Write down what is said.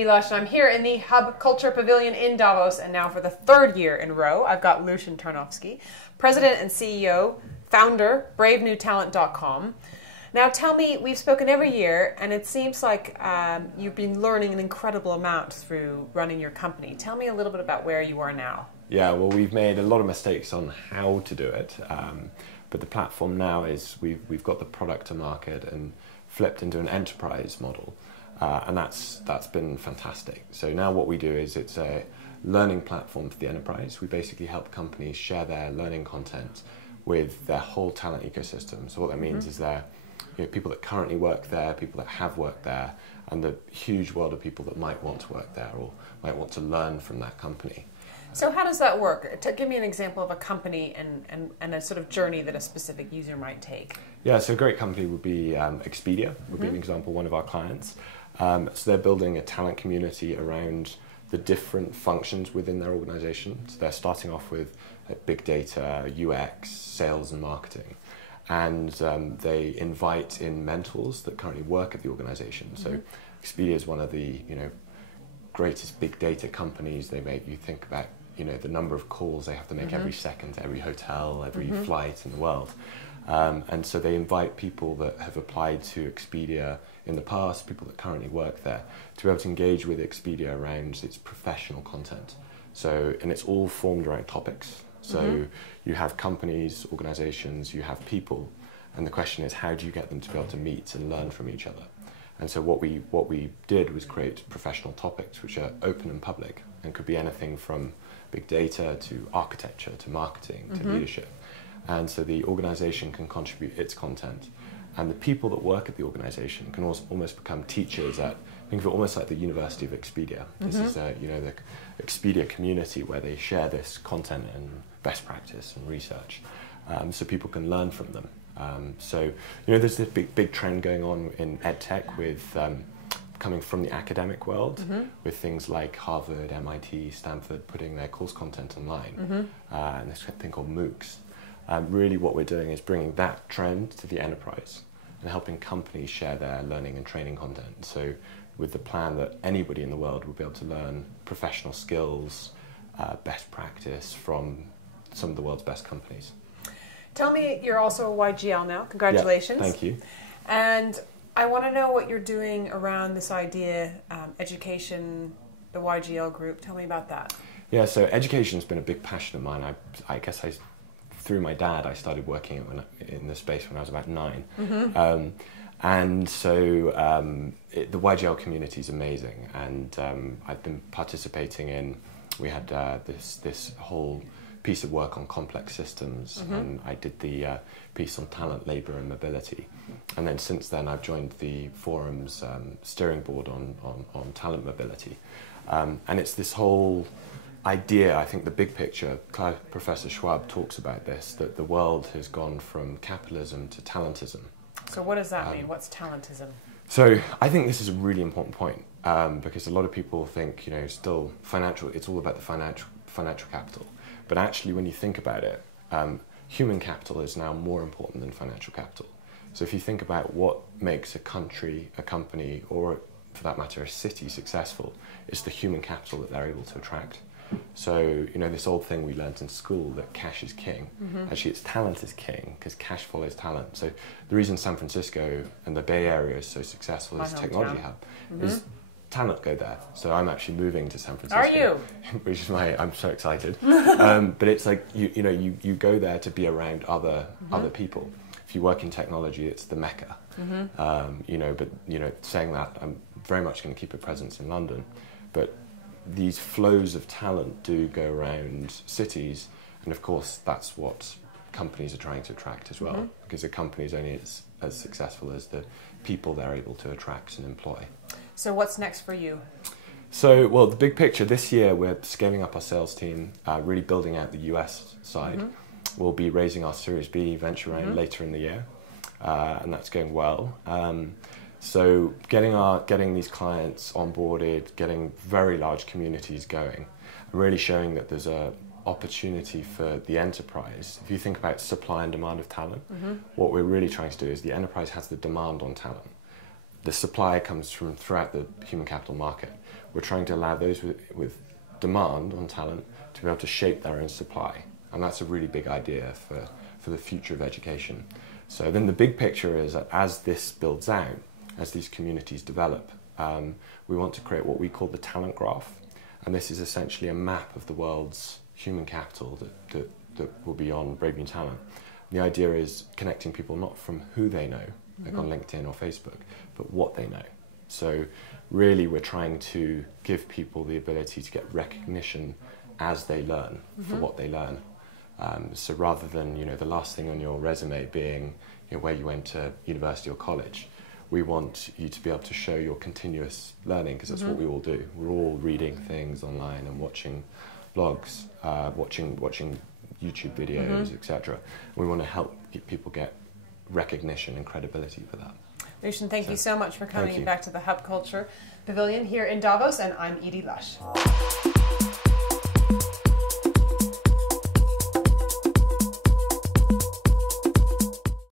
Katie Lush, and I'm here in the Hub Culture Pavilion in Davos, and now for the third year in a row, I've got Lucian Tarnowski, President and CEO, founder, bravenewtalent.com. Now tell me, we've spoken every year, and it seems like you've been learning an incredible amount through running your company. Tell me a little bit about where you are now. Yeah, well, we've made a lot of mistakes on how to do it, but the platform now is we've got the product to market and flipped into an enterprise model, and that's been fantastic. So now what we do is it's a learning platform for the enterprise. We basically help companies share their learning content with their whole talent ecosystem. So what that means is they're people that currently work there, people that have worked there, and the huge world of people that might want to work there or might want to learn from that company. So how does that work? Give me an example of a company and a sort of journey that a specific user might take. Yeah, so a great company would be Expedia, would be an example, one of our clients. So they're building a talent community around the different functions within their organization. So they're starting off with big data, UX, sales and marketing. And they invite in mentors that currently work at the organization. So Expedia is one of the greatest big data companies. They make you think about the number of calls they have to make every second to every hotel, every flight in the world. And so they invite people that have applied to Expedia in the past, people that currently work there, to be able to engage with Expedia around its professional content. So, and it's all formed around topics. So you have companies, organizations, you have people, and the question is, how do you get them to be able to meet and learn from each other? And so what we did was create professional topics which are open and public and could be anything from big data to architecture to marketing to leadership. And so the organization can contribute its content, and the people that work at the organization can also almost become teachers at, think of it almost like the University of Expedia. This is the Expedia community where they share this content and best practice and research, so people can learn from them. So there's this big trend going on in edtech with coming from the academic world, with things like Harvard, MIT, Stanford putting their course content online, and this thing called MOOCs. Really what we're doing is bringing that trend to the enterprise and helping companies share their learning and training content. So with the plan that anybody in the world will be able to learn professional skills, best practice from some of the world's best companies. Tell me, you're also a YGL now. Congratulations. Yeah, thank you. And I want to know what you're doing around this idea, education, the YGL group. Tell me about that. Yeah, so education's been a big passion of mine. I guess through my dad, I started working in this space when I was about 9. And so the YGL community is amazing, and I've been participating in, we had this whole piece of work on complex systems, and I did the piece on talent, labour and mobility. And then since then I've joined the forum's steering board on talent mobility. And it's this whole idea, I think the big picture, Professor Schwab talks about this, that the world has gone from capitalism to talentism. So what does that mean? What's talentism? So I think this is a really important point, because a lot of people think, still financial, it's all about the financial capital. But actually, when you think about it, human capital is now more important than financial capital. So if you think about what makes a country, a company, or for that matter, a city successful, it's the human capital that they're able to attract. So, this old thing we learned in school that cash is king. Actually, it's talent is king, because cash follows talent. So the reason San Francisco and the Bay Area is so successful as a technology hub is talent go there. So I'm actually moving to San Francisco. Are you? Which is I'm so excited. But it's like, you go there to be around other people. If you work in technology, it's the Mecca. But saying that, I'm very much going to keep a presence in London. But these flows of talent do go around cities, and of course that's what companies are trying to attract as well, because a company is only as successful as the people they're able to attract and employ. So what's next for you? So, well, the big picture this year, we're scaling up our sales team, really building out the US side. We'll be raising our Series B venture round later in the year, and that's going well. So getting these clients onboarded, getting very large communities going, really showing that there's a opportunity for the enterprise. If you think about supply and demand of talent, what we're really trying to do is the enterprise has the demand on talent. the supply comes from throughout the human capital market. We're trying to allow those with demand on talent to be able to shape their own supply. And that's a really big idea for the future of education. So then the big picture is that as this builds out, as these communities develop, we want to create what we call the talent graph. And this is essentially a map of the world's human capital that will be on Brave New Talent. The idea is connecting people not from who they know, like on LinkedIn or Facebook, but what they know. So really we're trying to give people the ability to get recognition as they learn for what they learn. So rather than, you know, the last thing on your resume being, you know, where you went to university or college, we want you to be able to show your continuous learning, because that's what we all do. We're all reading things online and watching blogs, watching YouTube videos, etc. We want to help people get recognition and credibility for that. Lucian, thank you so much for coming back to the Hub Culture Pavilion here in Davos, and I'm Edie Lush.